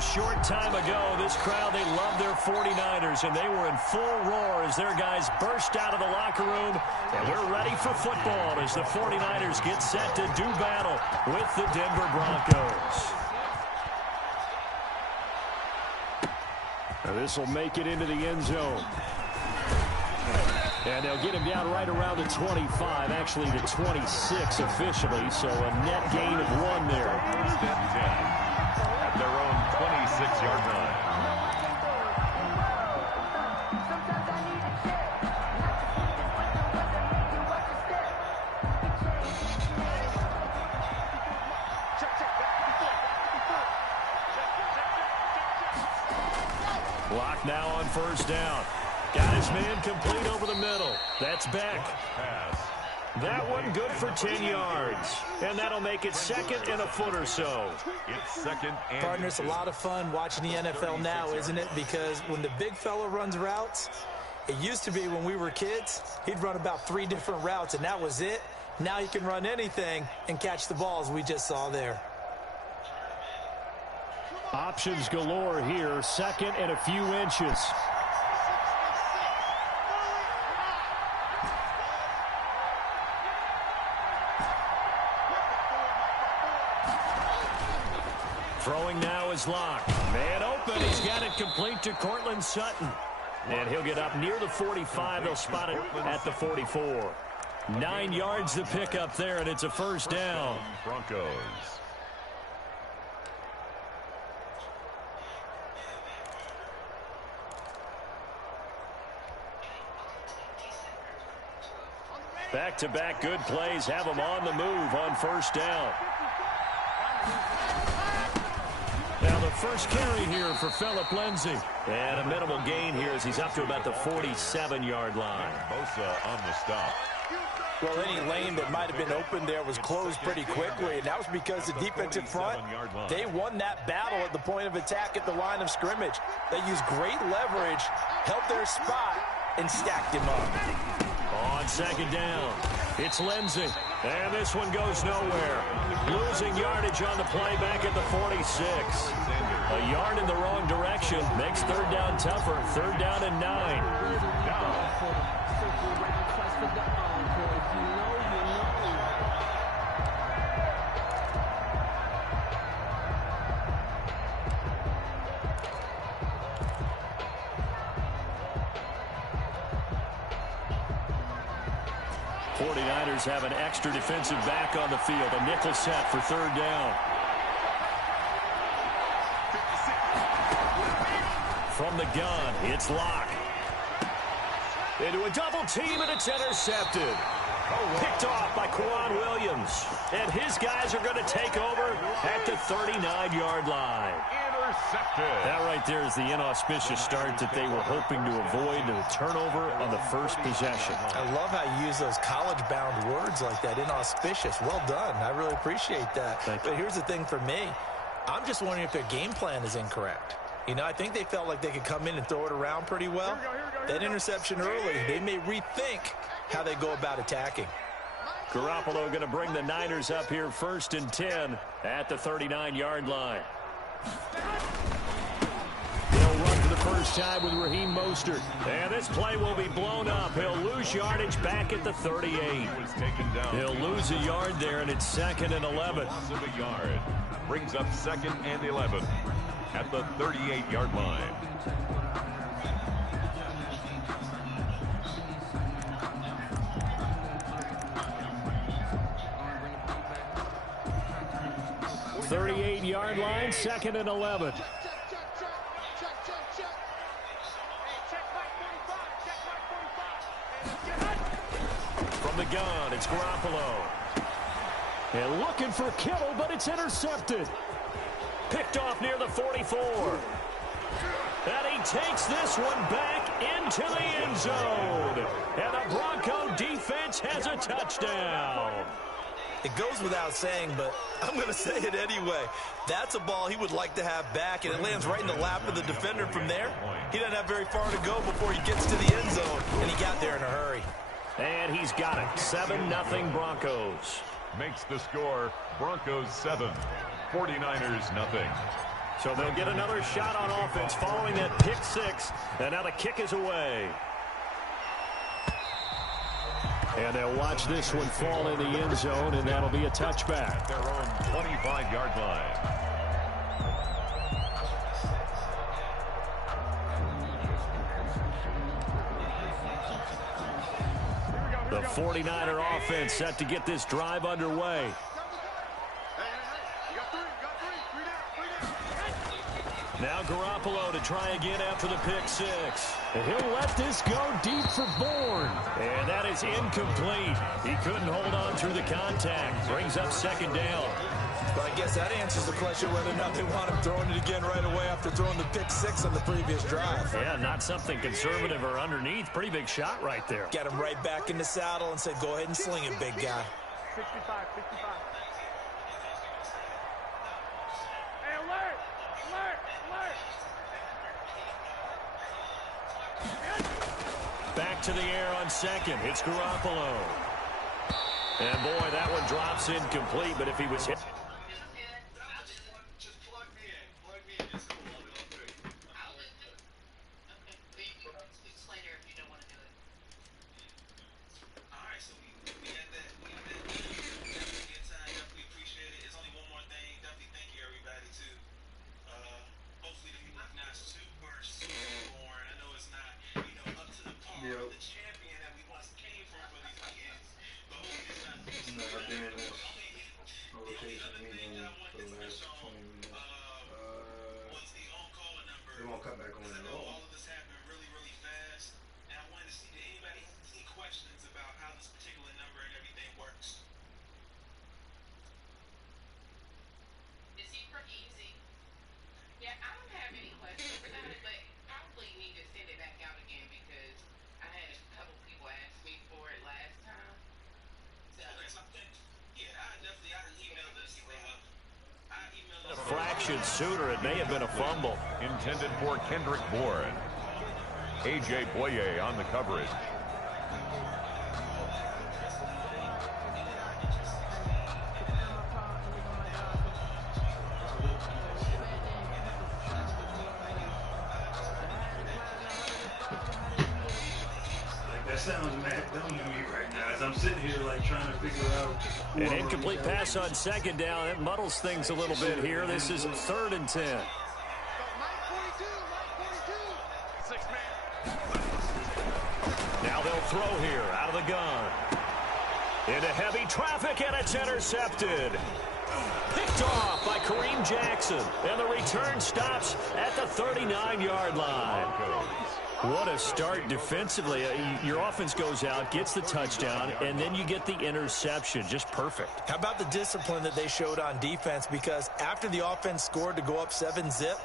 a short time ago, this crowd, they love their 49ers, and they were in full roar as their guys burst out of the locker room. And we're ready for football as the 49ers get set to do battle with the Denver Broncos. This will make it into the end zone. And they'll get him down right around the 25, actually the 26 officially, so a net gain of 1 there. First and 10 at their own 26-yard line. Block now on first down. Got his man complete over the middle. That's Beck. That one good for 10 yards. And that'll make it second and a foot or so. It's second and Partner, it's a lot of fun watching the NFL now, isn't it? Because when the big fella runs routes, it used to be when we were kids, he'd run about 3 different routes, and that was it. Now he can run anything and catch the balls we just saw there. Options galore here. Second and a few inches. Throwing now is Locke. Man open. He's got it complete to Cortland Sutton. And he'll get up near the 45. They'll spot it at the 44. 9 yards to pick up there, and it's a first down. Broncos. Back-to-back good plays have them on the move on first down. Now the first carry here for Phillip Lindsay. And a minimal gain here as he's up to about the 47-yard line. Bosa on the stop. Well, any lane that might have been open there was closed pretty quickly, and that was because the defensive front, they won that battle at the point of attack at the line of scrimmage. They used great leverage, held their spot, and stacked him up. On second down, it's Lindsay. And this one goes nowhere. Losing yardage on the play back at the 46. A yard in the wrong direction makes third down tougher. Third down and 9. 49ers have an extra defensive back on the field. A nickel set for third down. From the gun, it's Locke. Into a double team, and it's intercepted. Picked off by Quan Williams. And his guys are going to take over at the 39-yard line. Intercepted. That right there is the inauspicious start that they were hoping to avoid, the turnover on the first possession. I love how you use those college-bound words like that, inauspicious. Well done. I really appreciate that. But here's the thing for me. I'm just wondering if their game plan is incorrect. You know, I think they felt like they could come in and throw it around pretty well. That interception early, they may rethink how they go about attacking. Garoppolo going to bring the Niners up here first and 10 at the 39-yard line. He'll run for the first time with Raheem Mostert. And this play will be blown up. He'll lose yardage back at the 38. He'll lose a yard there, and it's second and 11. A yard. Brings up second and 11 at the 38-yard line. Yard line, second and 11. From the gun, it's Garoppolo. And looking for Kittle, but it's intercepted. Picked off near the 44. And he takes this one back into the end zone. And the Bronco defense has a touchdown. It goes without saying, but I'm going to say it anyway. That's a ball he would like to have back, and it lands right in the lap of the defender from there. He doesn't have very far to go before he gets to the end zone, and he got there in a hurry. And he's got it. 7-0 Broncos. Makes the score Broncos 7, 49ers nothing. So they'll get another shot on offense following that pick six. And now the kick is away. And they'll watch this one fall in the end zone, and that'll be a touchback. At their own 25-yard line. The 49er offense set to get this drive underway. Now Garoppolo to try again after the pick six. And he'll let this go deep for Bourne. And that is incomplete. He couldn't hold on through the contact. Brings up second down. But I guess that answers the question whether or not they want him throwing it again right away after throwing the pick six on the previous drive. Yeah, not something conservative or underneath. Pretty big shot right there. Get him right back in the saddle and said, go ahead and sling it, big guy. 65. Hey, alert! Back to the air on second. It's Garoppolo. And, boy, that one drops incomplete, but if he was hit... fraction sooner, it may have been a fumble. Intended for Kendrick Bourne. A.J. Boye on the coverage. That sounds mad dumb to me right now as I'm sitting here like trying to figure out. An incomplete pass on second down. It muddles things a little bit here. This is 3rd and 10. Now they'll throw here out of the gun. Into heavy traffic, and it's intercepted. Picked off by Kareem Jackson. And the return stops at the 39-yard line. What a start defensively. Your offense goes out, gets the touchdown, and then you get the interception. Just perfect. How about the discipline that they showed on defense? Because after the offense scored to go up 7-zip,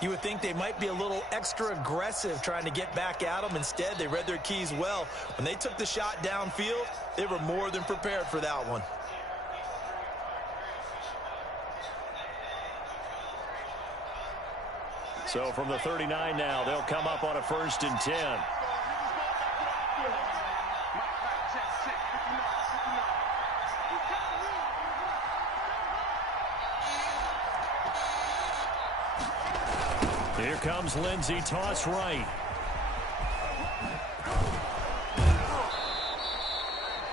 you would think they might be a little extra aggressive trying to get back at them. Instead, they read their keys well. When they took the shot downfield, they were more than prepared for that one. So from the 39 now, they'll come up on a 1st and 10. Here comes Lindsey, toss right.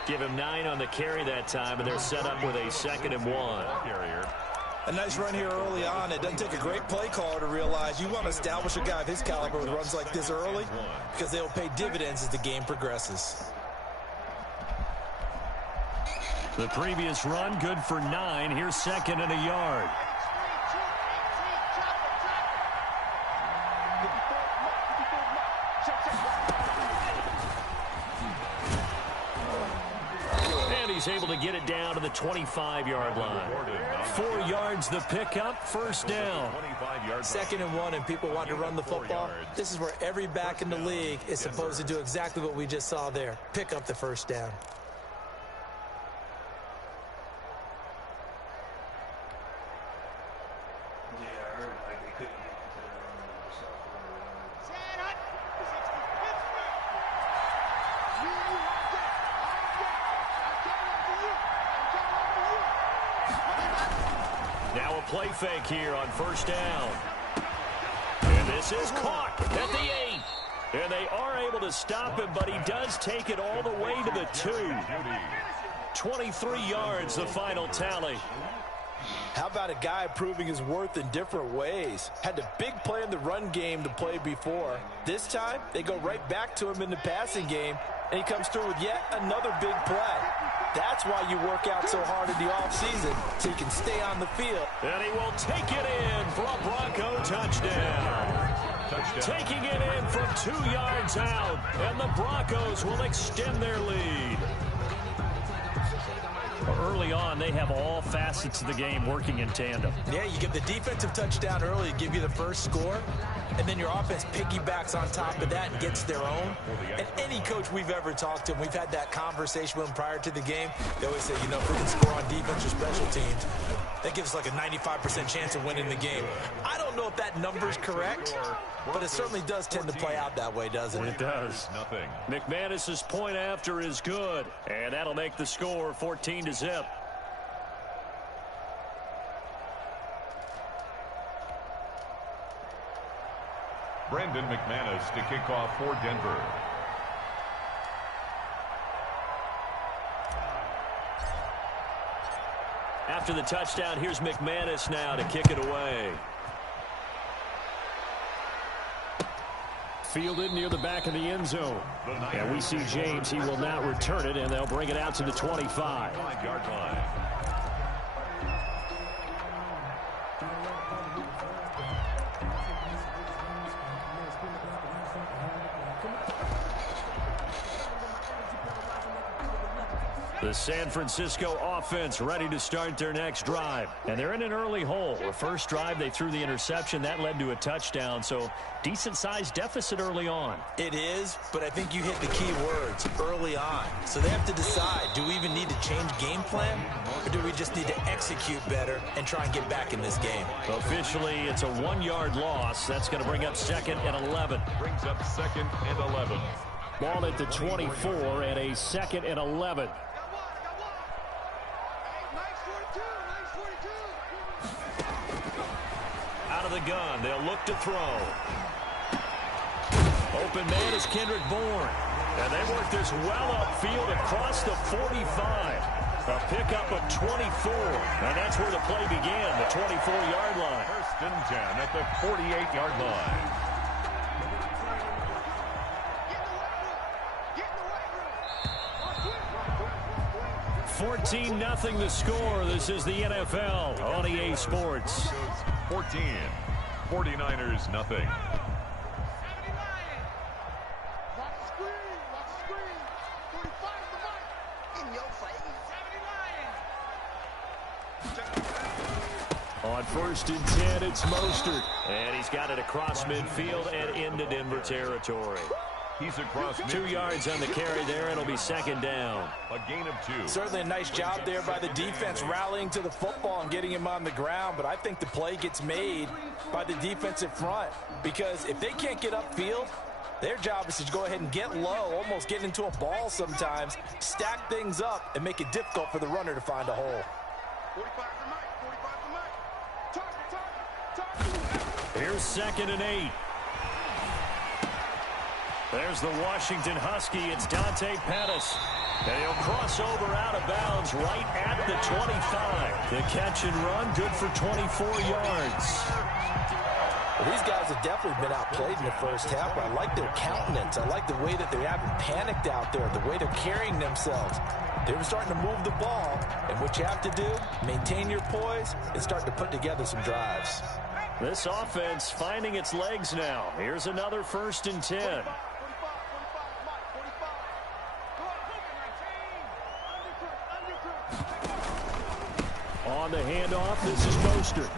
Give him 9 on the carry that time, and they're set up with a 2nd and 1. Carrier. A nice run here early on. It doesn't take a great play caller to realize you want to establish a guy of his caliber with runs like this early because they'll pay dividends as the game progresses. The previous run, good for 9. Here's 2nd and a yard. He's able to get it down to the 25-yard line. 4 yards the pickup, 1st down. 2nd and 1, and people want to run the football. This is where every back in the league is supposed to do exactly what we just saw there. Pick up the 1st down. Now a play fake here on 1st down. This is caught at the 8. And they are able to stop him, but he does take it all the way to the 2. 23 yards, the final tally. How about a guy proving his worth in different ways? Had a big play in the run game to play before. This time, they go right back to him in the passing game, and he comes through with yet another big play. That's why you work out so hard in the offseason, so you can stay on the field. And he will take it in for a Bronco touchdown. Taking it in from 2 yards out, and the Broncos will extend their lead. Early on, they have all facets of the game working in tandem. Yeah, you get the defensive touchdown early to give you the first score, and then your offense piggybacks on top of that and gets their own. And any coach we've ever talked to, and we've had that conversation with them prior to the game, they always say, you know, if we can score on defense or special teams, that gives us like a 95% chance of winning the game. I don't know if that number's correct, but it certainly does tend to play out that way, doesn't it? It does. McManus's point after is good, and that'll make the score 14-0. Brandon McManus to kick off for Denver. After the touchdown, here's McManus now to kick it away. Fielded near the back of the end zone. And we see James. He will not return it, and they'll bring it out to the 25. 5-yard line. The San Francisco offense ready to start their next drive. And they're in an early hole. The first drive, they threw the interception. That led to a touchdown. So decent-sized deficit early on. It is, but I think you hit the key words, early on. So they have to decide, do we even need to change game plan? Or do we just need to execute better and try and get back in this game? Officially, it's a 1-yard loss. That's going to bring up 2nd and 11. Brings up 2nd and 11. Ball at the 24 and a 2nd and 11. Out of the gun, they'll look to throw. Open man is Kendrick Bourne. And they work this well upfield across the 45. A pickup of 24. And that's where the play began, the 24-yard line. 1st and 10 at the 48-yard line. $14-0 the score. This is the NFL on EA Sports. 14. 49ers nothing. On 1st and 10, it's Mostert. And he's got it across midfield and into Denver territory. He's across 2 yards on the carry there. It'll be 2nd down. A gain of 2. Certainly a nice job there by the defense rallying to the football and getting him on the ground. But I think the play gets made by the defensive front. Because if they can't get upfield, their job is to go ahead and get low, almost get into a ball sometimes, stack things up, and make it difficult for the runner to find a hole. 45 for Mike. 45 for Mike. Here's 2nd and 8. There's the Washington Husky. It's Dante Pettis. And he'll cross over out of bounds right at the 25. The catch and run, good for 24 yards. Well, these guys have definitely been outplayed in the first half, but I like their countenance. I like the way that they haven't panicked out there, the way they're carrying themselves. They're starting to move the ball, and what you have to do, maintain your poise and start to put together some drives. This offense finding its legs now. Here's another 1st and 10. On the handoff, this is Mostert.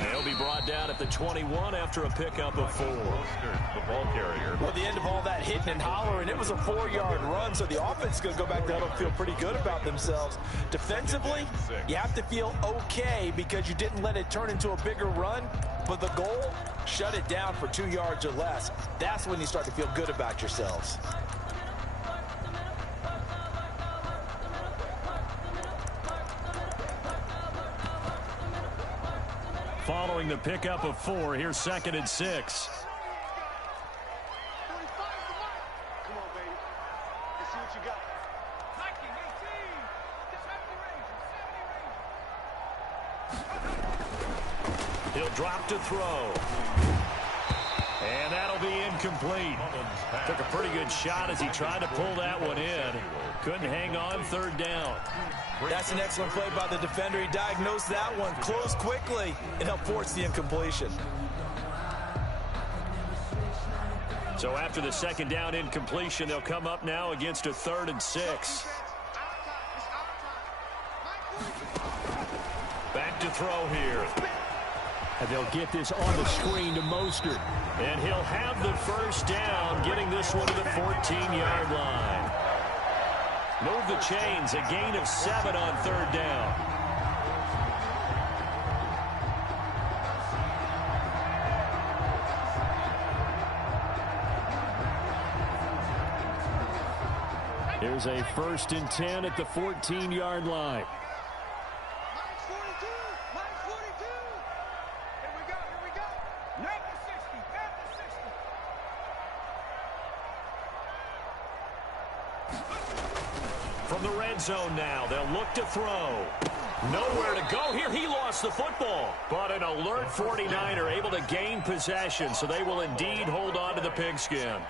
They'll be brought down at the 21 after a pickup of 4. Mostert, the ball carrier. Well, the end of all that hitting and hollering, it was a 4-yard run, so the offense is going to go back there and feel pretty good about themselves. Defensively, you have to feel okay because you didn't let it turn into a bigger run, but the goal, shut it down for 2 yards or less. That's when you start to feel good about yourselves. Following the pickup of 4, here's 2nd and 6. you got? He'll drop to throw. And that'll be incomplete. Took a pretty good shot as he tried to pull that one in. Couldn't hang on third down. That's an excellent play by the defender. He diagnosed that one, closed quickly, and helped force the incompletion. So after the second down incompletion, they'll come up now against a 3rd and 6. Back to throw here. And they'll get this on the screen to Mostert. And he'll have the first down, getting this one to the 14-yard line. Move the chains, a gain of 7 on 3rd down. Here's a 1st and 10 at the 14-yard line. From the red zone now, they'll look to throw. Nowhere to go here. He lost the football. But an alert 49er able to gain possession, so they will indeed hold on to the pigskin.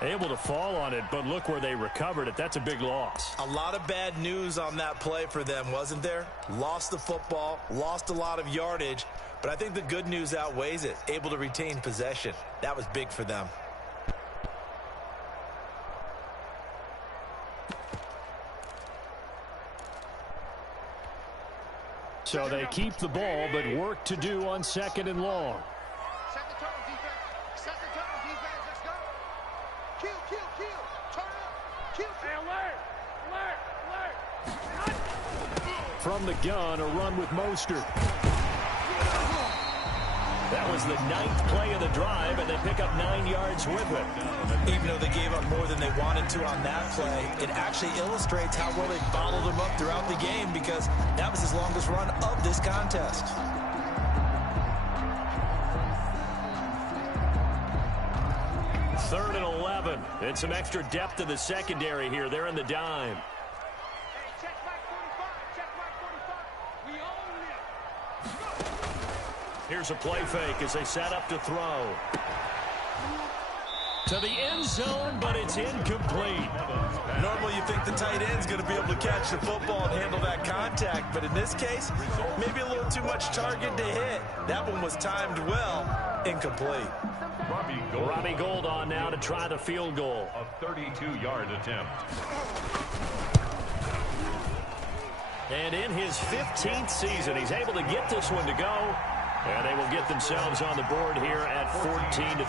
Able to fall on it, but look where they recovered it. That's a big loss. A lot of bad news on that play for them, wasn't there? Lost the football, lost a lot of yardage, but I think the good news outweighs it. Able to retain possession. That was big for them. So they keep the ball, but work to do on 2nd and long. Set the tone, defense. Set the tone, defense. Let's go. Kill. Turn up. Kill. Hey, alert. From the gun, a run with Mostert. That was the 9th play of the drive, and they pick up 9 yards with it. Even though they gave up more than they wanted to on that play, it actually illustrates how well they bottled them up throughout the game, because that was his longest run of this contest. Third and 11. And some extra depth to the secondary here. They're in the dime. Check back 45. Check back 45. We own it. Here's a play fake as they set up to throw. To the end zone, but it's incomplete. Normally you think the tight end's going to be able to catch the football and handle that contact, but in this case, maybe a little too much target to hit. That one was timed well. Incomplete. Robbie Gould on now to try the field goal. A 32-yard attempt. And in his 15th season, he's able to get this one to go. And they will get themselves on the board here at 14-3.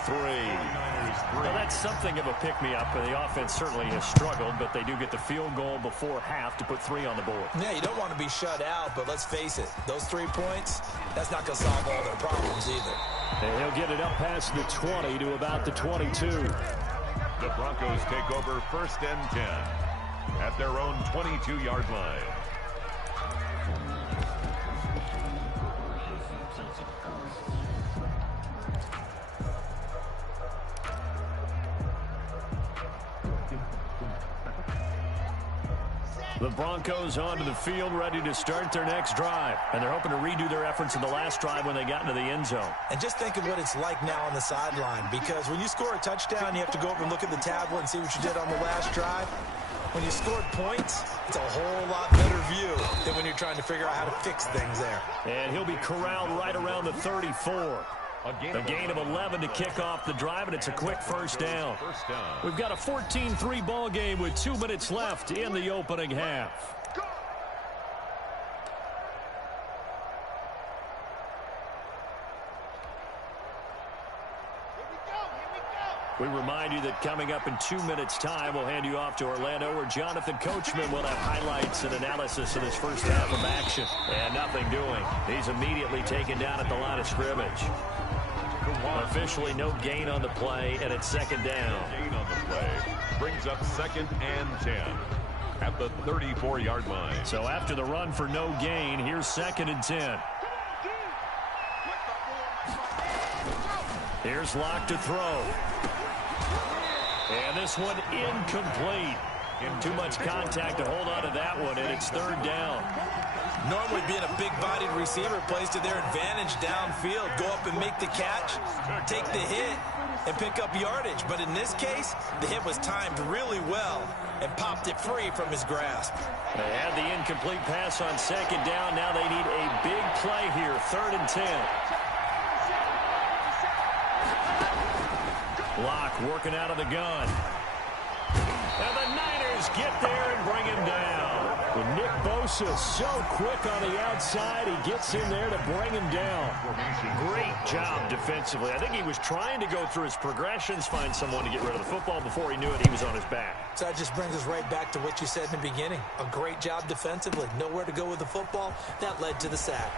Well, that's something of a pick-me-up. The offense certainly has struggled, but they do get the field goal before half to put 3 on the board. Yeah, you don't want to be shut out, but let's face it, those 3 points, that's not going to solve all their problems either. And he'll get it up past the 20 to about the 22. The Broncos take over 1st and 10 at their own 22-yard line. The Broncos onto the field, ready to start their next drive. And they're hoping to redo their efforts in the last drive when they got into the end zone. And just think of what it's like now on the sideline, because when you score a touchdown, you have to go over and look at the tablet and see what you did on the last drive. When you scored points, it's a whole lot better view than when you're trying to figure out how to fix things there. And he'll be corralled right around the 34. A gain of 11 to kick off the drive, and it's a quick first down. We've got a 14-3 ball game with 2 minutes left in the opening half. We remind you that coming up in 2 minutes' time, we'll hand you off to Orlando, where Jonathan Coachman will have highlights and analysis of his first half of action. And nothing doing. He's immediately taken down at the line of scrimmage. Officially no gain on the play, and it's 2nd down. Gain on the play brings up 2nd and 10 at the 34-yard line. So after the run for no gain, here's 2nd and 10. Here's Locke to throw. And this one incomplete. Too much contact to hold on to that one, and it's third down. Normally being a big-bodied receiver plays to their advantage downfield. Go up and make the catch, take the hit, and pick up yardage. But in this case, the hit was timed really well and popped it free from his grasp. They had the incomplete pass on second down. Now they need a big play here, 3rd and 10. Locke working out of the gun. And the Niners get there and bring him down. And Nick Bosa so quick on the outside. He gets in there to bring him down. Great job defensively. I think he was trying to go through his progressions, find someone to get rid of the football. Before he knew it, he was on his back. So that just brings us right back to what you said in the beginning. A great job defensively. Nowhere to go with the football. That led to the sack.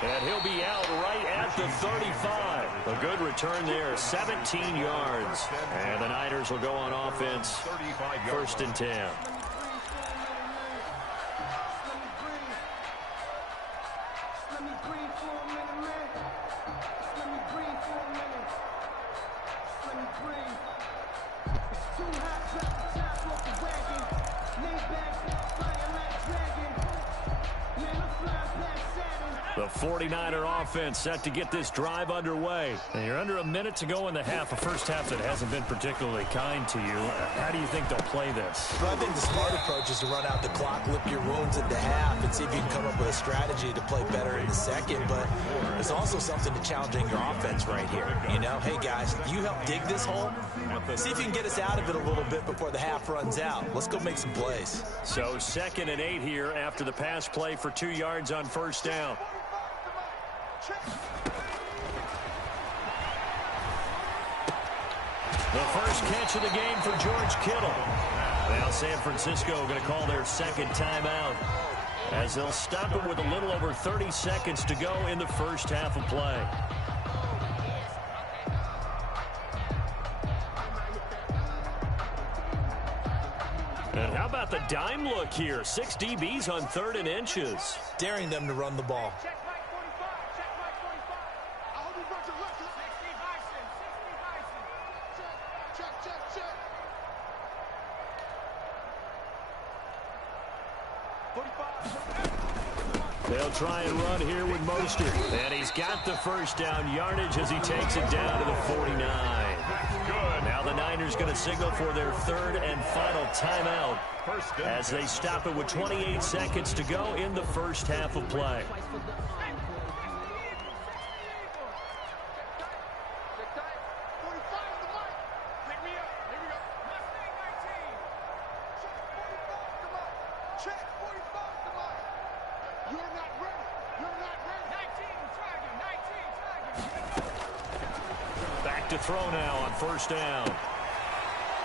And he'll be out right at the 35. A good return there, 17 yards. And the Niners will go on offense, 1st and 10. The 49er offense set to get this drive underway. And you're under a minute to go in the half, a first half that hasn't been particularly kind to you. How do you think they'll play this? Well, I think the smart approach is to run out the clock, lick your wounds into half, and see if you can come up with a strategy to play better in the second. But there's also something to challenging your offense right here. You know, hey, guys, you help dig this hole. See if you can get us out of it a little bit before the half runs out. Let's go make some plays. So 2nd and 8 here after the pass play for 2 yards on first down. The first catch of the game for George Kittle. Now San Francisco going to call their second timeout as they'll stop it with a little over 30 seconds to go in the first half of play. And how about the dime look here? 6 DBs on 3rd and inches. Daring them to run the ball. They'll try and run here with Mostert. And he's got the first down yardage as he takes it down to the 49. Now the Niners going to signal for their 3rd and final timeout as they stop it with 28 seconds to go in the first half of play. To throw now on first down.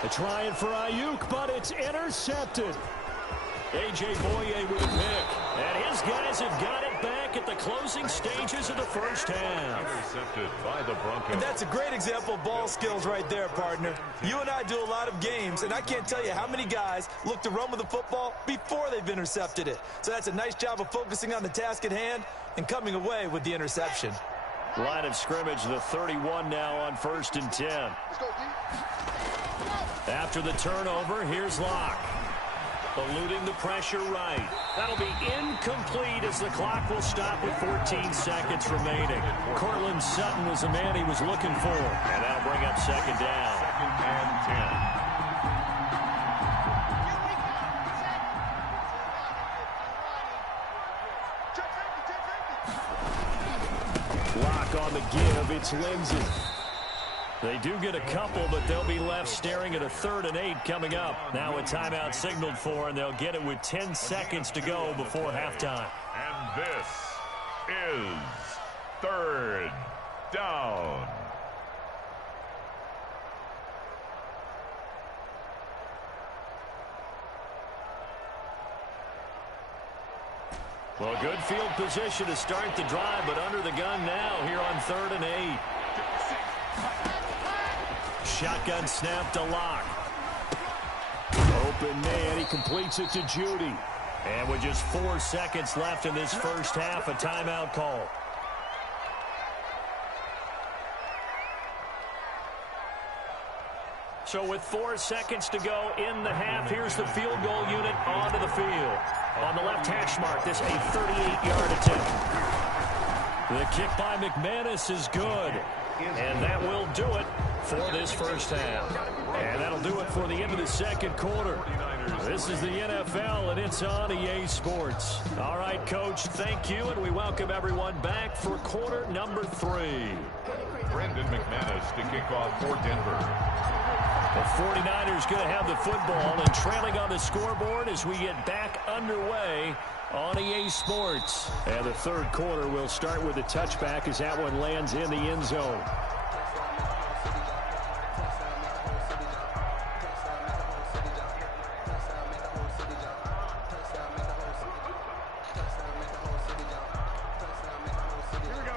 They're trying for Ayuk, but it's intercepted. A.J. Boye with a pick. And his guys have got it back at the closing stages of the first half. Intercepted by the Broncos. And that's a great example of ball skills right there, partner. You and I do a lot of games, and I can't tell you how many guys look to run with the football before they've intercepted it. So that's a nice job of focusing on the task at hand and coming away with the interception. Line of scrimmage, the 31 now on 1st and 10. After the turnover, here's Locke. Eluding the pressure right. That'll be incomplete as the clock will stop with 14 seconds remaining. Cortland Sutton was the man he was looking for. And that'll bring up 2nd down. 2nd and 10. On the give, it's Lindsay. They do get a couple, but they'll be left staring at a 3rd and 8 coming up. Now a timeout signaled for, and they'll get it with 10 seconds to go before halftime. And this is 3rd down. Well, good field position to start the drive, but under the gun now here on 3rd and 8. Shotgun snap to Locke. Open man, he completes it to Judy. And with just 4 seconds left in this first half, a timeout call. So with 4 seconds to go in the half, here's the field goal unit onto the field. On the left hash mark, this a 38-yard attempt. The kick by McManus is good. And that will do it for this first half. And that'll do it for the end of the second quarter. This is the NFL, and it's on EA Sports. All right, Coach, thank you, and we welcome everyone back for quarter number 3. Brendan McManus to kick off for Denver. The 49ers going to have the football and trailing on the scoreboard as we get back underway on EA Sports. And the third quarter will start with a touchback as that one lands in the end zone.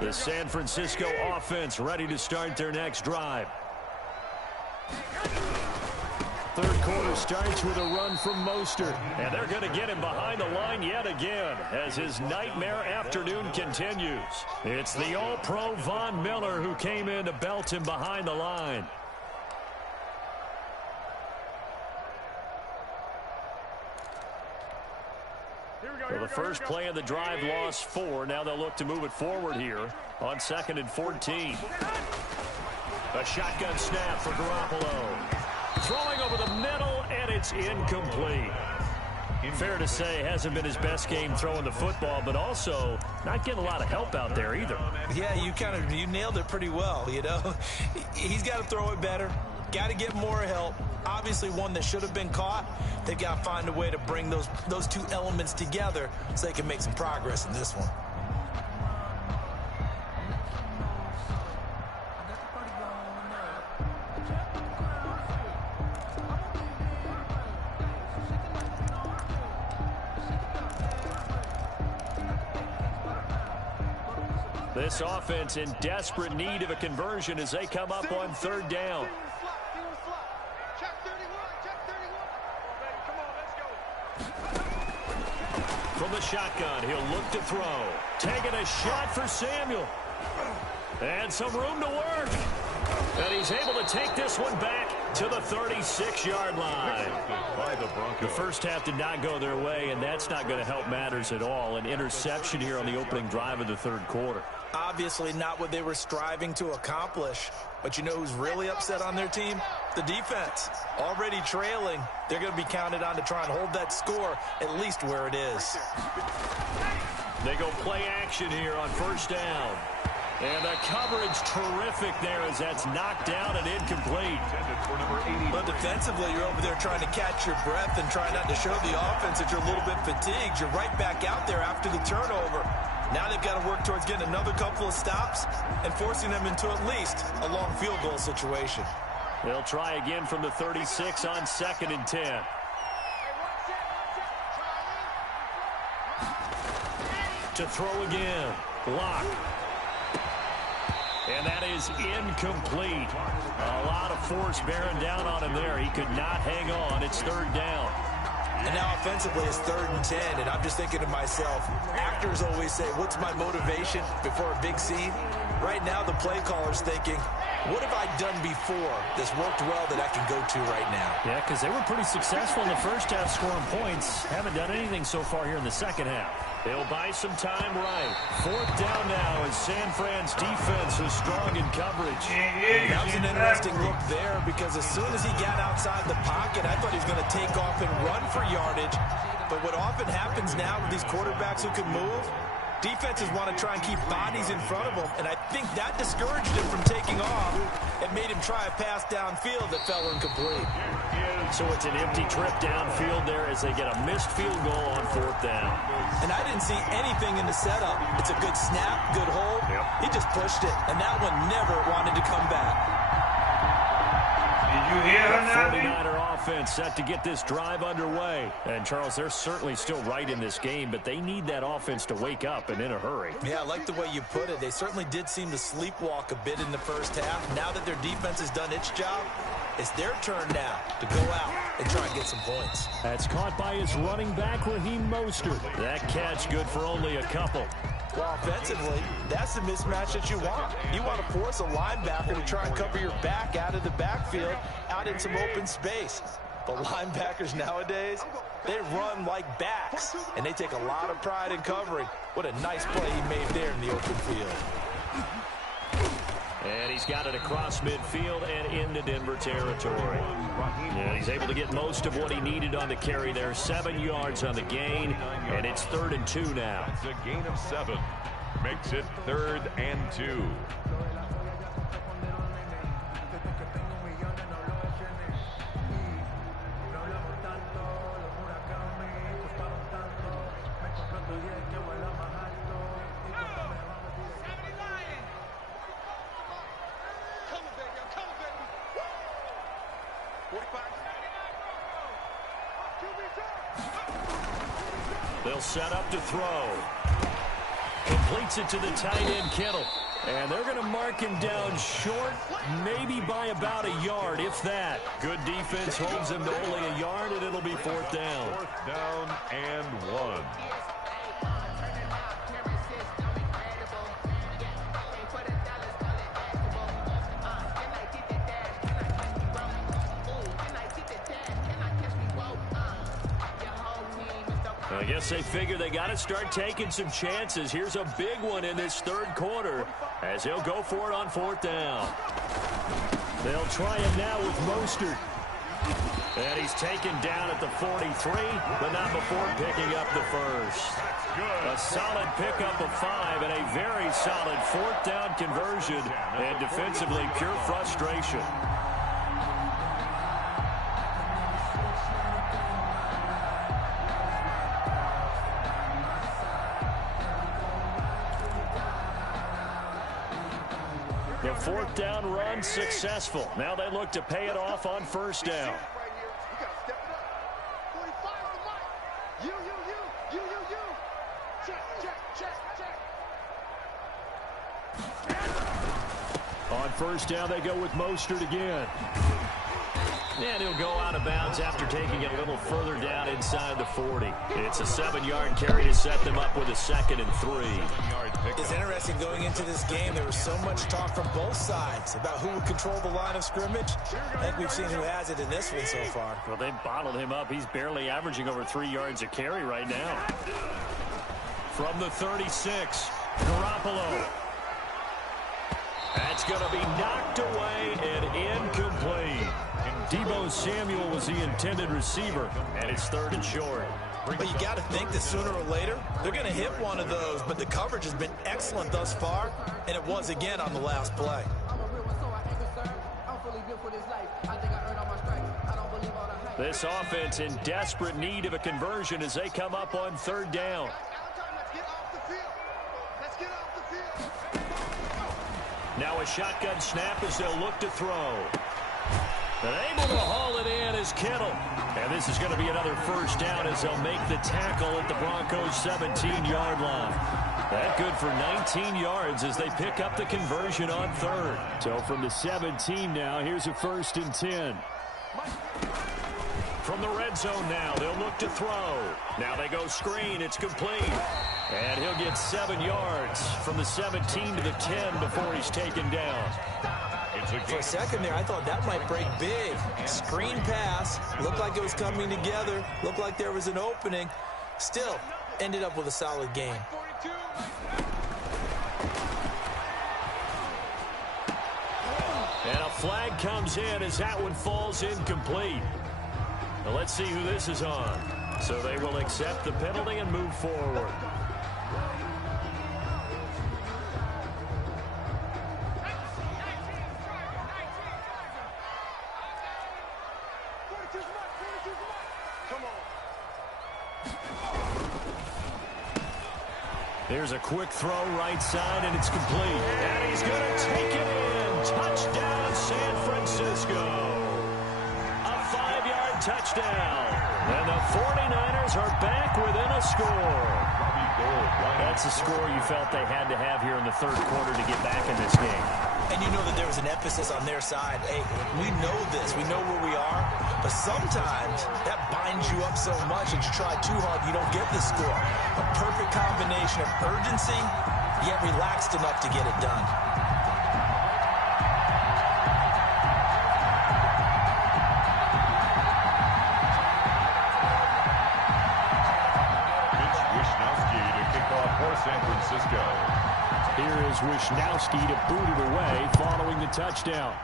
The San Francisco offense ready to start their next drive. Third quarter starts with a run from Mostert. And they're going to get him behind the line yet again as his nightmare afternoon continues. It's the All-Pro Von Miller who came in to belt him behind the line. Well, the first play of the drive lost 4. Now they'll look to move it forward here on 2nd and 14. A shotgun snap for Garoppolo. Throwing over the middle, and it's incomplete. Fair to say, hasn't been his best game throwing the football, but also not getting a lot of help out there either. Yeah, you nailed it pretty well, you know. He's got to throw it better. Got to get more help. Obviously one that should have been caught. They've got to find a way to bring those two elements together so they can make some progress in this one. This offense in desperate need of a conversion as they come up on 3rd down. From the shotgun, he'll look to throw. Taking a shot for Samuel. And some room to work. And he's able to take this one back to the 36-yard line. The first half did not go their way, and that's not going to help matters at all. An interception here on the opening drive of the third quarter. Obviously not what they were striving to accomplish. But you know who's really upset on their team? The defense. Already trailing. They're going to be counted on to try and hold that score at least where it is. They go play action here on 1st down. And the coverage terrific there as that's knocked down and incomplete. But defensively, you're over there trying to catch your breath and try not to show the offense that you're a little bit fatigued. You're right back out there after the turnover. Now they've got to work towards getting another couple of stops and forcing them into at least a long field goal situation. They'll try again from the 36 on 2nd and 10. To throw again. Block. And that is incomplete. A lot of force bearing down on him there. He could not hang on. It's 3rd down. And now offensively it's 3rd and 10. And I'm just thinking to myself, actors always say, what's my motivation before a big scene? Right now the play caller's thinking, what have I done before that's worked well that I can go to right now? Yeah, because they were pretty successful in the first half scoring points. Haven't done anything so far here in the second half. They'll buy some time right. 4th down now as San Fran's defense is strong in coverage. That was an interesting look there because as soon as he got outside the pocket, I thought he was going to take off and run for yardage. But what often happens now with these quarterbacks who can move, defenses want to try and keep bodies in front of them, and I think that discouraged him from taking off and made him try a pass downfield that fell incomplete. So it's an empty trip downfield there as they get a missed field goal on 4th down. And I didn't see anything in the setup. It's a good snap, good hold. Yep. He just pushed it, and that one never wanted to come back. Did you hear her now? 49er offense set to get this drive underway. And, Charles, they're certainly still right in this game, but they need that offense to wake up and in a hurry. Yeah, I like the way you put it. They certainly did seem to sleepwalk a bit in the first half. Now that their defense has done its job, It's their turn now to go out and try and get some points. That's caught by his running back, Raheem Mostert. That catch good for only a couple. Well, offensively, that's the mismatch that you want. You want to force a linebacker to try and cover your back out of the backfield, out in some open space. The linebackers nowadays, they run like backs, and they take a lot of pride in covering. What a nice play he made there in the open field. And he's got it across midfield and into Denver territory. And he's able to get most of what he needed on the carry there. 7 yards on the gain, and it's 3rd and 2 now. That's a gain of 7. Makes it 3rd and 2. They'll set up to throw. Completes it to the tight end, Kittle. And they're going to mark him down short, maybe by about a yard, if that. Good defense holds him to only a yard, and it'll be 4th down. 4th down and 1. I guess they figure they got to start taking some chances. Here's a big one in this 3rd quarter as he'll go for it on 4th down. They'll try him now with Mostert. And he's taken down at the 43, but not before picking up the first. A solid pickup of 5 and a very solid 4th down conversion. And defensively, pure frustration. The 4th down run successful. Now they look to pay it off on 1st down. On 1st down, they go with Mostert again. And he'll go out of bounds after taking it a little further down inside the 40. It's a 7-yard carry to set them up with a 2nd and 3. It's interesting going into this game. There was so much talk from both sides about who would control the line of scrimmage. I think we've seen who has it in this one so far. Well, they bottled him up. He's barely averaging over 3 yards a carry right now. From the 36, Garoppolo. That's going to be knocked away and incomplete. Deebo Samuel was the intended receiver, and it's 3rd and short. But you got to think that sooner or later, they're going to hit one of those. But the coverage has been excellent thus far, and it was again on the last play. This offense in desperate need of a conversion as they come up on 3rd down. Now a shotgun snap as they'll look to throw. And able to haul it in is Kittle. And this is going to be another 1st down as they'll make the tackle at the Broncos' 17-yard line. That good for 19 yards as they pick up the conversion on 3rd. So from the 17 now, here's a 1st and 10. From the red zone now, they'll look to throw. Now they go screen. It's complete. And he'll get 7 yards from the 17 to the 10 before he's taken down. For a second there, I thought that might break big. Screen pass. Looked like it was coming together. Looked like there was an opening. Still, ended up with a solid game. And a flag comes in as that one falls incomplete. Now let's see who this is on. So they will accept the penalty and move forward. There's a quick throw right side, and it's complete. And he's going to take it in. Touchdown, San Francisco. A 5-yard touchdown. And the 49ers are back within a score. That's a score you felt they had to have here in the 3rd quarter to get back in this game. And you know that there was an emphasis on their side. Hey, we know this. We know where we are. But sometimes that binds you up so much that you try too hard, you don't get the score. A perfect combination of urgency, yet relaxed enough to get it done. For San Francisco. Here is Wisnowski to boot it away following the touchdown.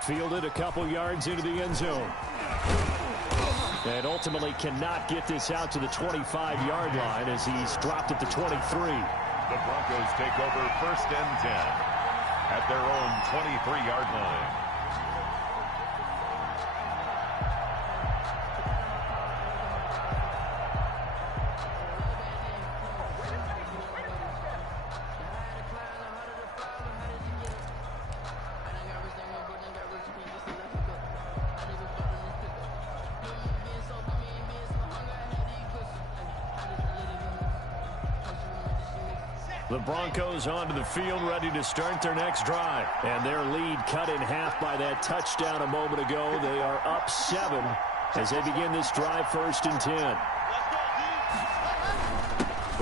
Fielded a couple yards into the end zone. And ultimately cannot get this out to the 25-yard line as he's dropped at the 23. The Broncos take over 1st and 10 at their own 23-yard line. The Broncos onto the field, ready to start their next drive. And their lead cut in half by that touchdown a moment ago. They are up 7 as they begin this drive 1st and 10.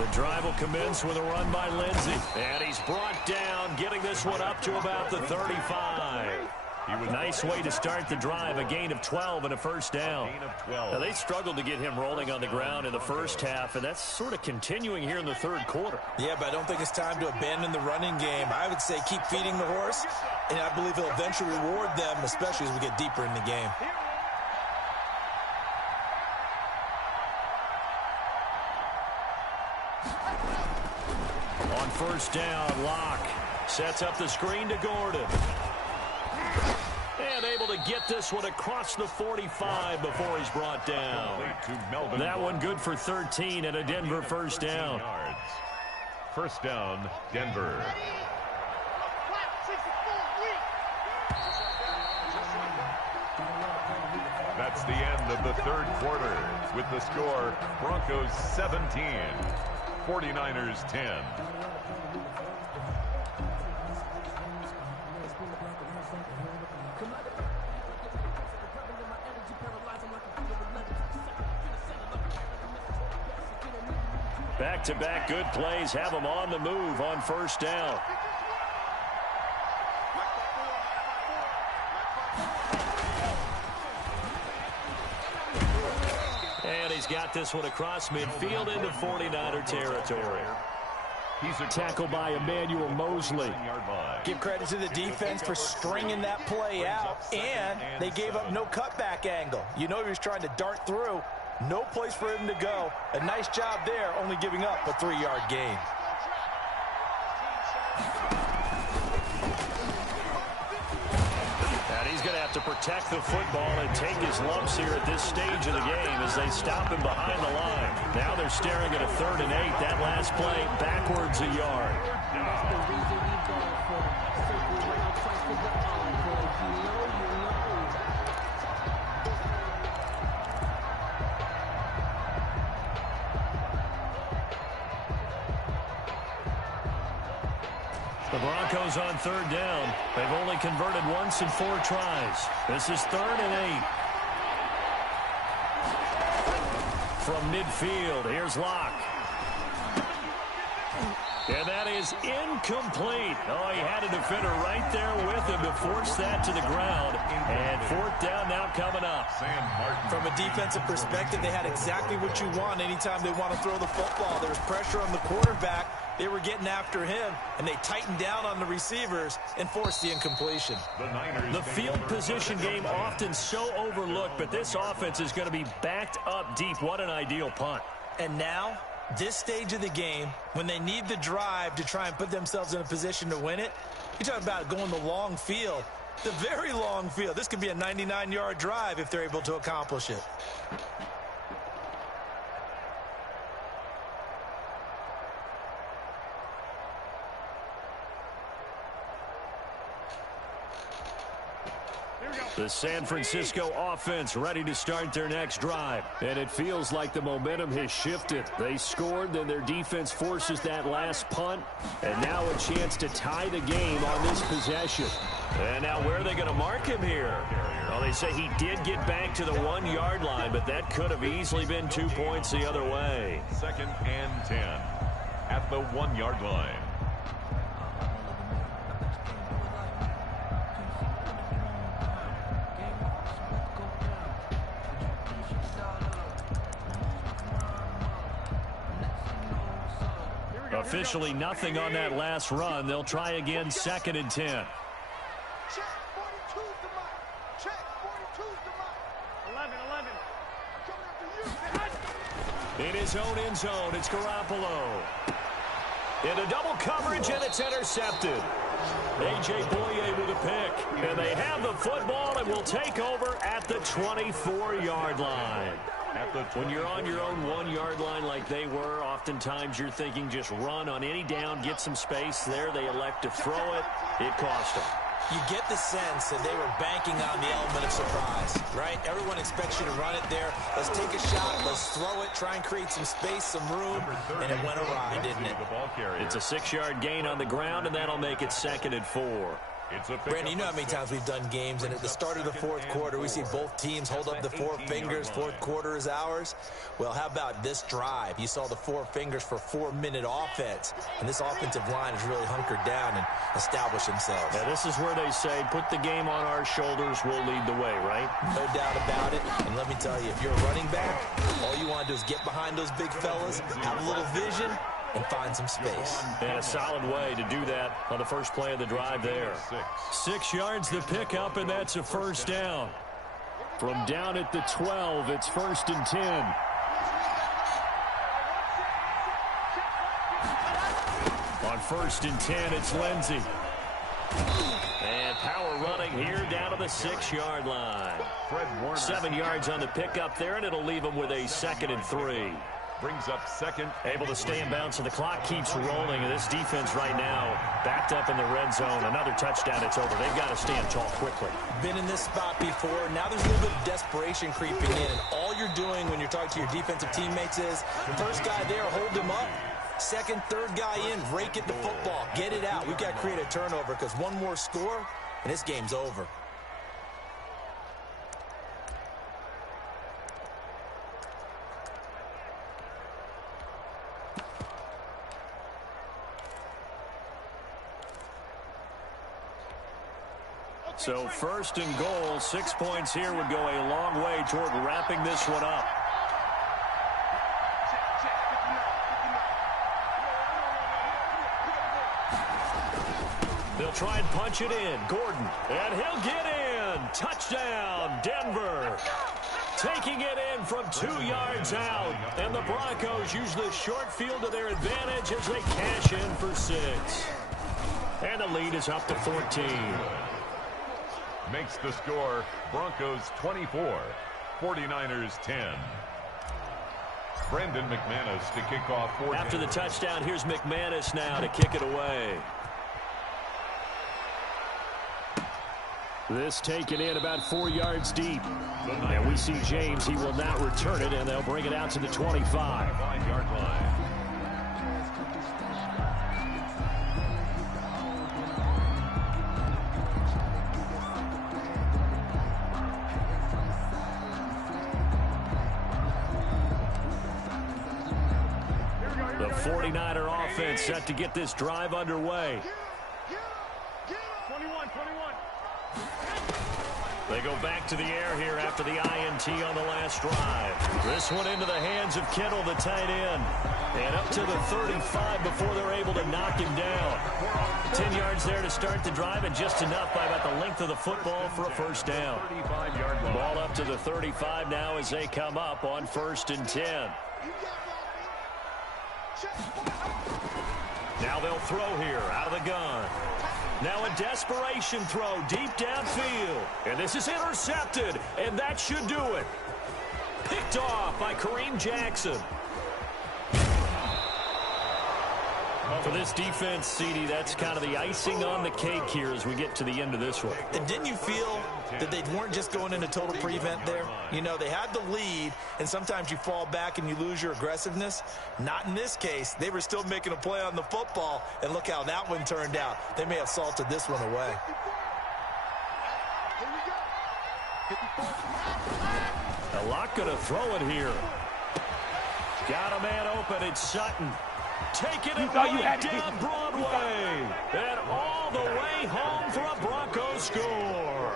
The drive will commence with a run by Lindsey. And he's brought down, getting this one up to about the 35. Nice way to start the drive, a gain of 12 and a 1st down. Now, they struggled to get him rolling on the ground in the first half, and that's sort of continuing here in the 3rd quarter. Yeah, but I don't think it's time to abandon the running game. I would say keep feeding the horse, and I believe he'll eventually reward them, especially as we get deeper in the game. On 1st down, Locke sets up the screen to Gordon. And able to get this one across the 45 before he's brought down. That one good for 13 and a Denver 1st down. 1st down, Denver. That's the end of the 3rd quarter with the score Broncos 17, 49ers 10. Back-to-back good plays have them on the move on 1st down. And he's got this one across midfield into 49er territory. He's a tackle by Emmanuel Mosley. Give credit to the defense for stringing that play out, and they gave up no cutback angle. You know he was trying to dart through. No place for him to go. A nice job there, only giving up a 3-yard gain. And he's going to have to protect the football and take his lumps here at this stage of the game as they stop him behind the line. Now they're staring at a 3rd and 8. That last play backwards a yard. The Broncos on 3rd down. They've only converted once in 4 tries. This is 3rd and 8. From midfield, here's Locke. And that is incomplete. Oh, he had a defender right there with him to force that to the ground. And 4th down now coming up. From a defensive perspective, they had exactly what you want anytime they want to throw the football. There was pressure on the quarterback. They were getting after him, and they tightened down on the receivers and forced the incompletion. The field position game often so overlooked, but this offense is going to be backed up deep. What an ideal punt. And now, this stage of the game, when they need the drive to try and put themselves in a position to win it, you talk about going the long field, the very long field. This could be a 99-yard drive if they're able to accomplish it. The San Francisco offense ready to start their next drive. And it feels like the momentum has shifted. They scored, then their defense forces that last punt, and now a chance to tie the game on this possession. And now where are they going to mark him here? Well, they say he did get back to the 1-yard line, but that could have easily been 2 points the other way. 2nd and 10 at the 1-yard line. Officially nothing on that last run. They'll try again, 2nd and 10. Check, 42's the mark. Check, 42's the mark. 11. Coming after you. In his own end zone, it's Garoppolo. Into double coverage, and it's intercepted. A.J. Boye with a pick. And they have the football and will take over at the 24-yard line. When you're on your own 1-yard line like they were, oftentimes you're thinking just run on any down, get some space there. They elect to throw it. It cost them. You get the sense that they were banking on the element of surprise, right? Everyone expects you to run it there. Let's take a shot. Let's throw it. Try and create some space, some room. And it went awry, didn't it? It's a 6-yard gain on the ground, and that'll make it 2nd and 4. Brandon, you know how many times we've done games, and at the start of the 4th quarter, we see both teams hold up the 4 fingers. 4th quarter is ours. Well, how about this drive? You saw the 4 fingers for 4-minute offense, and this offensive line has really hunkered down and established themselves. Yeah, this is where they say, put the game on our shoulders, we'll lead the way, right? No doubt about it. And let me tell you, if you're a running back, all you want to do is get behind those big fellas, have a little vision, and find some space. And a solid way to do that on the first play of the drive there. 6 yards the pickup, and that's a first down. From down at the 12, it's 1st and 10. On 1st and 10, it's Lindsey. And power running here down to the 6-yard line. 7 yards on the pickup there, and it'll leave them with a 2nd and 3. Brings up 2nd. Able to stay in bounds, so the clock keeps rolling. And this defense right now backed up in the red zone. Another touchdown, it's over. They've got to stand tall quickly. Been in this spot before. Now there's a little bit of desperation creeping in. And all you're doing when you're talking to your defensive teammates is, first guy there, hold him up. Second, third guy in, rake at the football. Get it out. We've got to create a turnover because one more score, and this game's over. So 1st and goal, 6 points here would go a long way toward wrapping this one up. They'll try and punch it in. Gordon, and he'll get in. Touchdown, Denver. Taking it in from 2 yards out. And the Broncos use the short field to their advantage as they cash in for 6. And the lead is up to 14. Makes the score Broncos 24, 49ers 10. Brendan McManus to kick off. After the touchdown, here's McManus now to kick it away. This taken in about 4 yards deep. And we see James. He will not return it, and they'll bring it out to the 25. 5-yard line. The 49er offense set to get this drive underway. 21. They go back to the air here after the INT on the last drive. This one into the hands of Kittle, the tight end. And up to the 35 before they're able to knock him down. 10 yards there to start the drive, and just enough by about the length of the football for a first down. 35-yard line. Ball up to the 35 now as they come up on 1st and 10. Now they'll throw here out of the gun. Now a desperation throw deep downfield. And this is intercepted, and that should do it. Picked off by Kareem Jackson. A For this defense, CD, that's kind of the icing on the cake here as we get to the end of this one. And didn't you feel that they weren't just going into total prevent there? You know, they had the lead, and sometimes you fall back and you lose your aggressiveness. Not in this case. They were still making a play on the football, and look how that one turned out. They may have salted this one away. A lot going to throw it here. Got a man open. It's Sutton. Taking it right down Broadway. And all the way home for a Broncos score.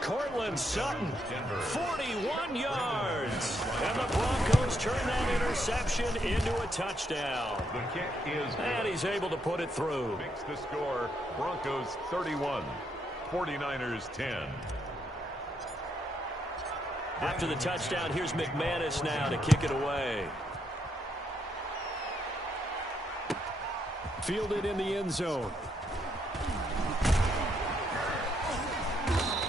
Cortland Sutton, 41 yards. And the Broncos turn that interception into a touchdown. The kick is good. And he's able to put it through. Makes the score Broncos 31, 49ers 10. After the touchdown, here's McManus now to kick it away. Fielded in the end zone.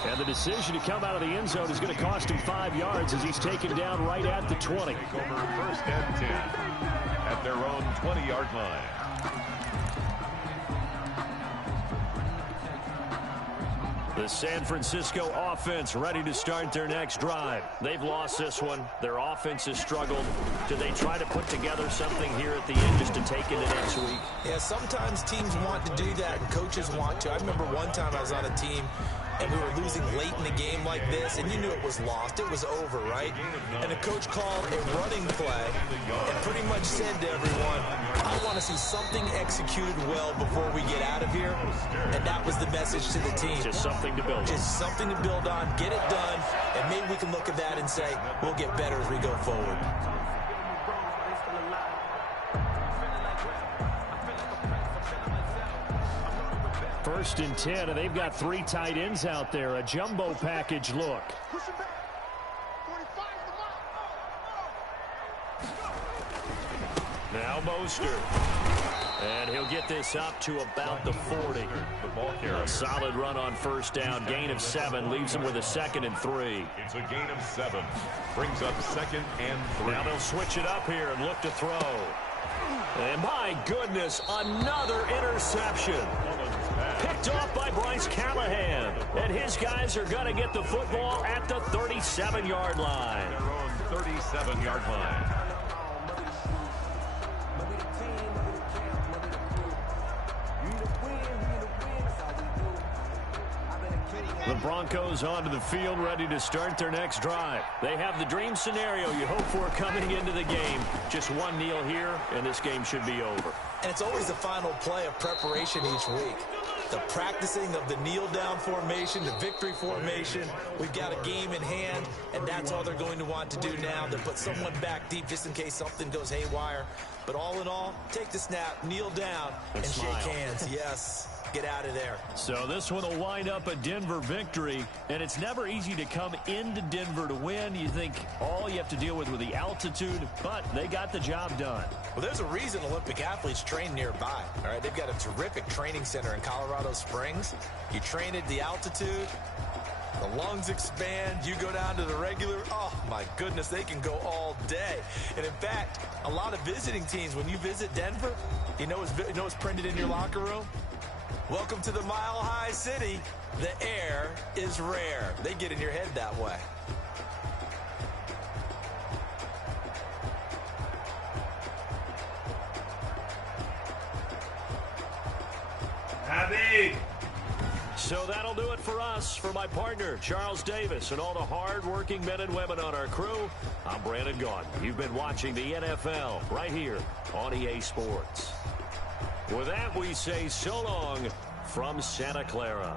And the decision to come out of the end zone is going to cost him 5 yards as he's taken down right at the 20. Take over first and 10 at their own 20-yard line. The San Francisco offense ready to start their next drive. They've lost this one. Their offense has struggled. Do they try to put together something here at the end just to take into next week? Yeah, sometimes teams want to do that and coaches want to. I remember one time I was on a team and we were losing late in the game like this, and you knew it was lost. It was over, right? And the coach called a running play and pretty much said to everyone, I want to see something executed well before we get out of here. And that was the message to the team. Just something to build on. Just something to build on, get it done, and maybe we can look at that and say, we'll get better as we go forward. First and 10, and they've got 3 tight ends out there. A jumbo package look. Now Mostert. And he'll get this up to about the 40. A solid run on first down. Gain of 7. Leaves him with a 2nd and 3. It's a gain of 7. Brings up 2nd and 3. Now they'll switch it up here and look to throw. And my goodness, another interception. Picked off by Bryce Callahan. And his guys are going to get the football at the 37-yard line. Their own 37-yard line. The Broncos onto the field, ready to start their next drive. They have the dream scenario you hope for coming into the game. Just one kneel here, and this game should be over. And it's always the final play of preparation each week. The practicing of the kneel-down formation, the victory formation. We've got a game in hand, and that's all they're going to want to do now. To put someone back deep just in case something goes haywire. But all in all, take the snap, kneel down, and shake hands. Yes. Get out of there. So this one will wind up a Denver victory, and it's never easy to come into Denver to win. You think all you have to deal with the altitude, but they got the job done. Well, there's a reason Olympic athletes train nearby. All right, they've got a terrific training center in Colorado Springs. You train at the altitude, the lungs expand, you go down to the regular, oh my goodness, they can go all day. And in fact, a lot of visiting teams, when you visit Denver, you know what's printed in your locker room? Welcome to the Mile High City. The air is rare. They get in your head that way. Happy. So that'll do it for us. For my partner, Charles Davis, and all the hard-working men and women on our crew, I'm Brandon Gaudin. You've been watching the NFL right here on EA Sports. With that, we say so long from Santa Clara.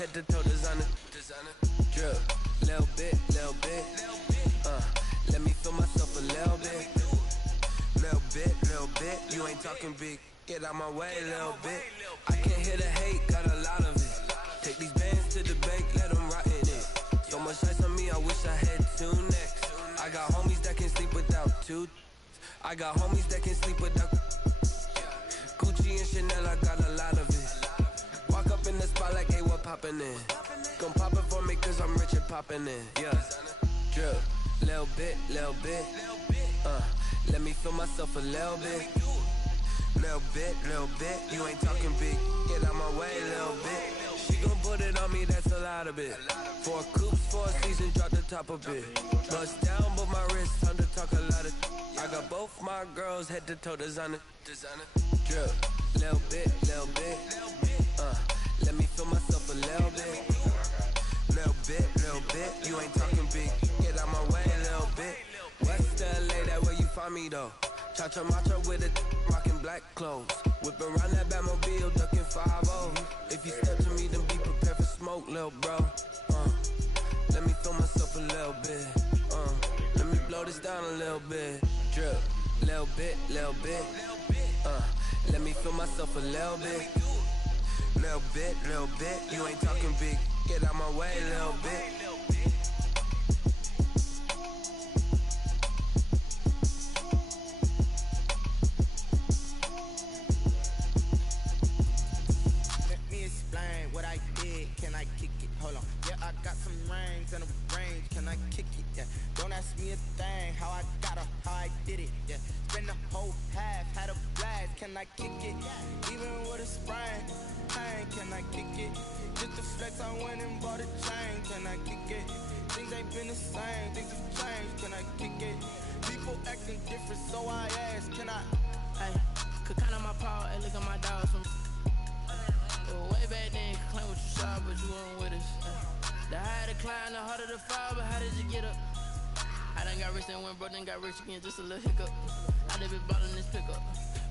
head to toe designer. Drip, little bit. Let me feel myself a little bit. Little bit. You ain't talking big. Get out my way, little bit. I can't hear the hate, got a lot of it. Take these bands to the bank, let them rot in it. So much ice on me, I wish I had two necks. I got homies that can sleep without two. I got homies that can sleep without Gucci and Chanel, I got a lot of it. Walk up in the spot like, hey, what poppin' in? Gon' pop it for me cause I'm rich and poppin' in. Yeah, drip, little bit. Let me feel myself a little bit. Little bit. You ain't talking big. Get out my way, little bit. She gon' put it on me, that's a lot of it. 4 coops, 4 seasons, drop the top a bit. Bust down, but my wrist, time to talk a lot of. I got both my girls head to toe designer. Drip, little bit. Let me feel myself a little bit. Little bit. You ain't talking big. Get out my way, little bit. West LA, that where you find me though. Cha-cha macha with it, rockin' black clothes. Whip around that Batmobile, duckin' 5-0. If you step to me, then be prepared for smoke, lil' bro. Let me feel myself a little bit. Let me blow this down a little bit. Drip, little bit. Let me feel myself a little bit. Little bit. You ain't talking big. Get out my way, little bit. What I did, can I kick it? Hold on, yeah, I got some rings and a range, can I kick it? Yeah, don't ask me a thing, how I got her, how I did it. Yeah, spend the whole half, had a blast, can I kick it? Even with a sprain, pain, can I kick it? Just to flex, I went and bought a chain, can I kick it? Things ain't been the same, things have changed, can I kick it? People acting different, so I ask, can I? Hey, could count on my paw, and look at my dogs from. Way back then, claim what you saw, but you weren't with us. The higher the climb, the harder the fall, but how did you get up? I done got rich and went broke, then got rich again, just a little hiccup. I done been ballin' this pickup.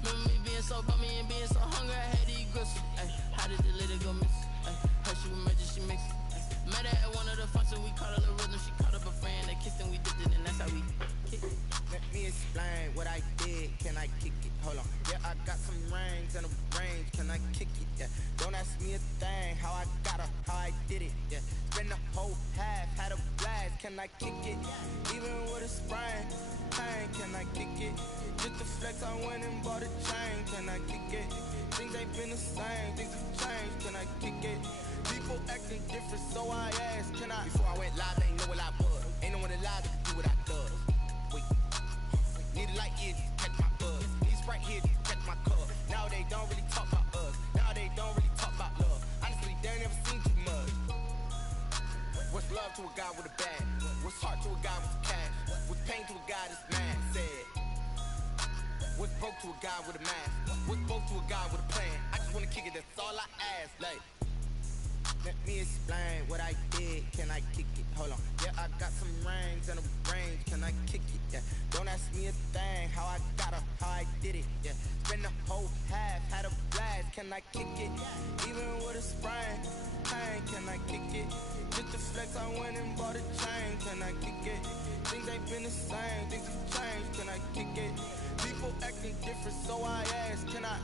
Remember me being so bummy and being so hungry, I had to eat gristle. How did the lady go miss? Her she was magic, she mixed it. Met her at one of the functions, we caught a little rhythm. She caught up a friend, they kissed and we dipped it, and that's how we kick it. Let me explain what I did, can I kick it? Hold on, yeah, I got some rings and a range, can I kick it? Yeah, don't ask me a thing, how I got her, how I did it. Yeah, spend the whole half, had a blast, can I kick it? Even with a sprain, pain, can I kick it? Just to flex, I went and bought a chain, can I kick it? Things ain't been the same, things have changed, can I kick it? People acting different, so I asked, can I? Before I went live, they ain't know what I was. Ain't no one alive that can do what I does. Wait, need a light here to catch my buzz. Need Sprite here to catch my cup. Now they don't really talk about us. Now they don't really talk about love. Honestly, they ain't never seen too much. What's love to a guy with a bag? What's heart to a guy with cash? What's pain to a guy that's mad? Said. What's broke to a guy with a mask? What's broke to a guy with a plan? I just wanna kick it, that's all I ask. Like, let me explain what I did, can I kick it? Hold on, yeah, I got some rings and a range, can I kick it? Yeah, don't ask me a thing, how I got her, how I did it. Yeah, spend the whole half, had a blast, can I kick it? Even with a sprain, pain, can I kick it? Just to flex, I went and bought a chain, can I kick it? Things ain't been the same, things have changed, can I kick it? People acting different, so I ask, can I?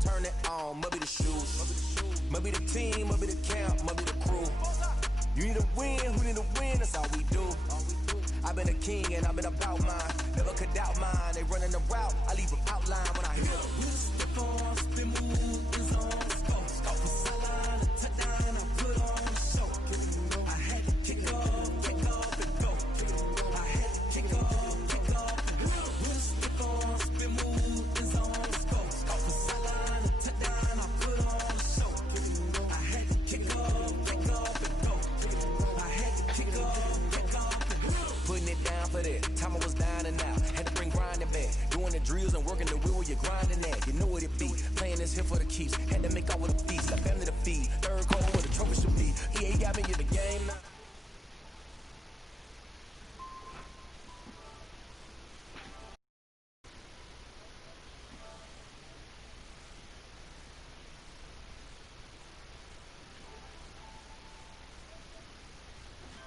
Turn it on, maybe Might be the team, might be the camp, might be the crew. You need a win, who need a win, that's all we do. I've been a king and I've been about mine. Never could doubt mine, they running the route, I leave an outline when I hear them. We step on, spin move, is on, go. For sideline, a touchdown, I put on the show. I had to kick off and go. I had to kick off and go. We step on, spin move, is on, go. For sideline, a touchdown, I put on the show. I had to kick off and go. I had to kick off and go. Putting it down for that. Time I was down and out. Had to bring grinding back. Doing the drills and working the wheel where you're grinding at. You know what it be. Playing this here for the keeps. Had to make out with a feast. A family to feed. Third goal where the trophy should be. EA got me in the game.